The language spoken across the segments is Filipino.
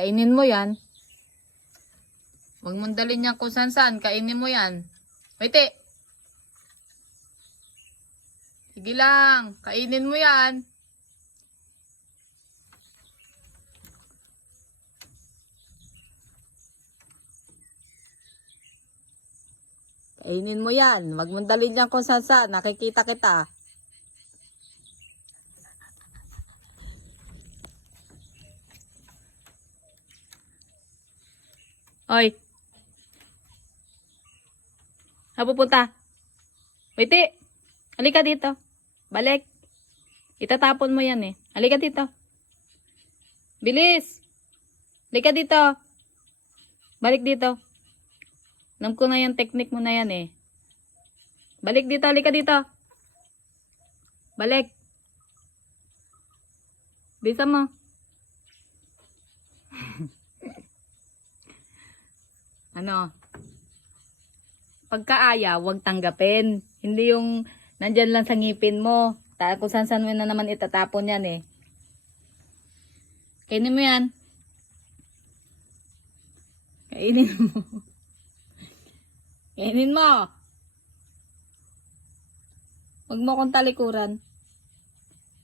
Kainin mo yan. Huwag mong dalhin yan kung saan. Kainin mo yan. Wait eh. Sige lang. Kainin mo yan. Kainin mo yan. Huwag mong dalhin yan kung saan. Nakikita kita. Hoy. Saan pupunta? Wait eh. Halika dito. Balik. Itatapon mo yan eh. Halika dito. Bilis. Halika dito. Balik dito. Alam ko na yung technique mo na yan eh. Balik dito. Halika dito. Balik. Bisa mo. Ano? Pagkaaya, huwag tanggapin. Hindi yung nandyan lang sa ngipin mo. Kung saan mo na naman itatapon yan eh. Kainin mo yan. Kainin mo. Kainin mo. Huwag mo akong talikuran.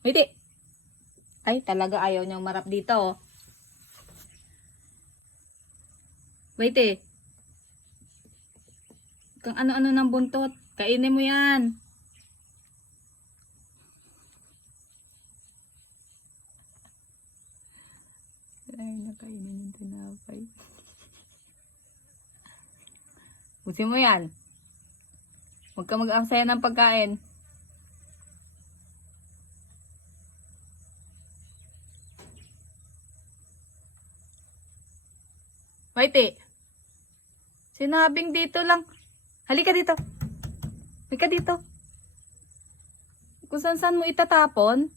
Wait eh. Ay, talaga ayaw niyang marap dito oh. Wait eh. Kung ano-ano ng buntot. Kainin mo yan. Ay, nakainin yung tinapay. Pusin mo yan. Huwag ka mag-aksaya ng pagkain. Wait eh. Sinabing dito lang. Halika dito. Halika dito. Kung saan mo itatapon.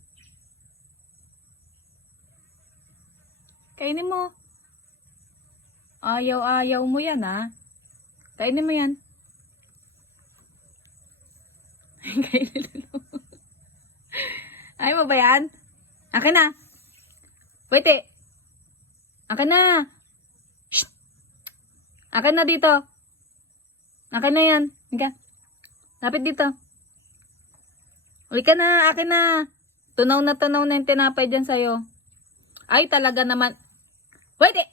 Kainin mo. Ayaw mo yan ha. Kainin mo yan. Kainin mo. Ayaw mo ba yan? Akin na. Wait eh. Akin na. Shh. Akin na dito. Akin na yan. Halika. Lapit dito. Halika na. Akin na. Tunaw na yung tinapay dyan sa'yo. Ay, talaga naman. Wait eh.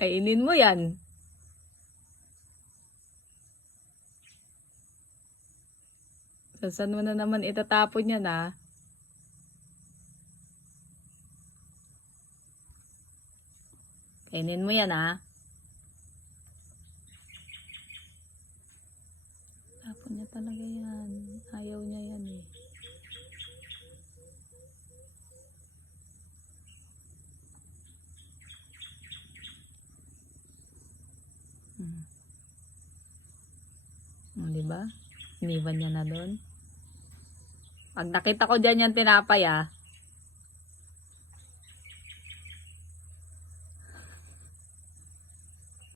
Kainin mo yan. Saan mo na naman itatapon yan ha? Kainin mo yan ha? Tapon niya talaga yan. Ayaw niya yan eh. Diba? Iniwan niya na doon. Pag nakita ko dyan yung tinapay ah.